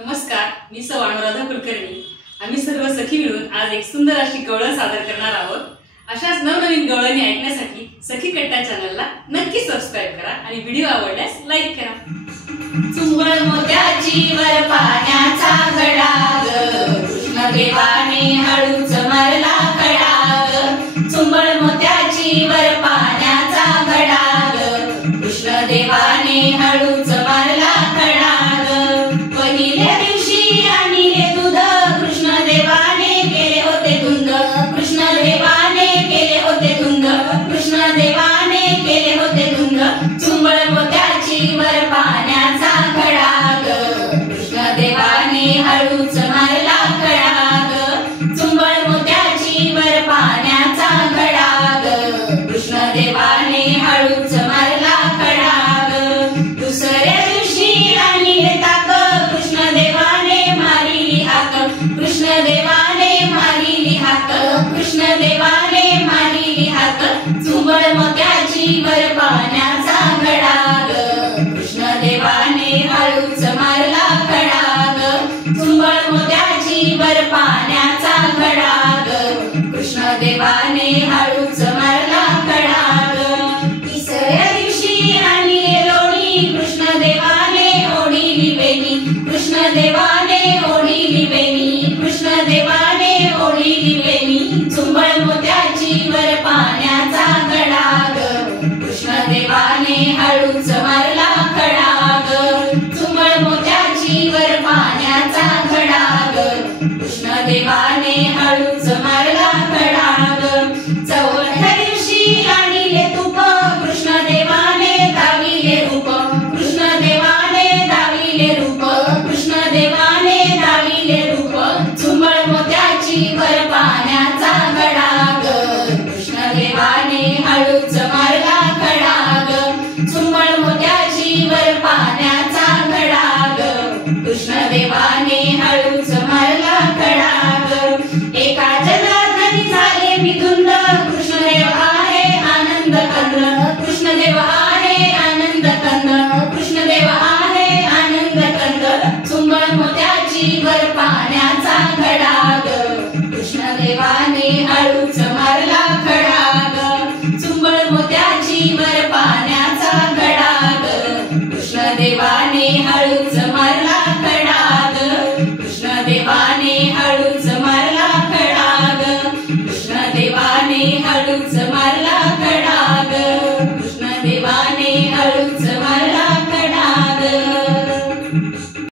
नमस्कार, मी सौ अनुराधा कुलकर्णी। आम्ही सर्व सखी मिळून आज एक सुंदर अशी गवळण सादर करणार आहोत। अशाच नवनवीन गवळणी ऐकण्यासाठी सखी कट्टा चॅनलला नक्की सबस्क्राइब करा आणि व्हिडिओ आवडल्यास लाईक करा। चुंबळ मोत्याची वर पाण्याचा घडा ग, कृष्ण देवाने हळूच मारला कडा ग। चुंबळ मोत्याची वर पाण्याचा घडा ग, कृष्ण देवाने हळूच मारला कडा ग। पहिल्या दिवशी आणले दूध, कृष्ण देवाने केले होते धुंद, कृष्ण देवाने केले होते धुंद, कृष्ण देवाने केले होते धुंद। चुंबळ मोत्याची वर पाण्याचा घडा ग, कृष्ण देवाने हळूच मारला कडा ग। चुंबळ मोत्याची वर पाण्याचा घडा ग, कृष्ण देवाने हळूच मारला कडा ग। दुसऱ्या दिवशी आणले ताक, कृष्ण देवाने मारिली हाक, कृष्ण देवाने मारिली हाक, कृष्ण देवाने मारिली हाक। चुंबळ मोत्याची वर पाण्याचा घडा ग, कृष्ण देवाने हळूच मारला कडा ग। चुंबळ मोत्याची वर पाण्याचा घडा ग, कृष्ण देवाने हळूच मारला कडा ग। तिसऱ्या दिवशी आणले लोणी, कृष्ण देवाने ओढिली वेणी, कृष्ण देवाने ओढिली वेणी, कृष्ण देवाने ओढिली वेणी। चुंबळ मोत्याची वर पाण्याचा घडा ग, कृष्ण देवाने हळूच मारला कडा ग। चुंबळ मोत्याची वर पाण्याचा घडा ग, कृष्ण देवाने हळूच मारला कडा ग। चौथ्या दिवशी आणले तूप, कृष्ण देवाने दाविले रूप, कृष्ण देवाने दाविले रूप, कृष्ण देवाने दाविले रूप। चुंबळ मोत्याची वर पाण्याचा घडा ग, कृष्ण देवाने हळूच मारला कडा ग। चुंबळ मोत्याची वर पाण्याचा घडा ग, कृष्ण देवा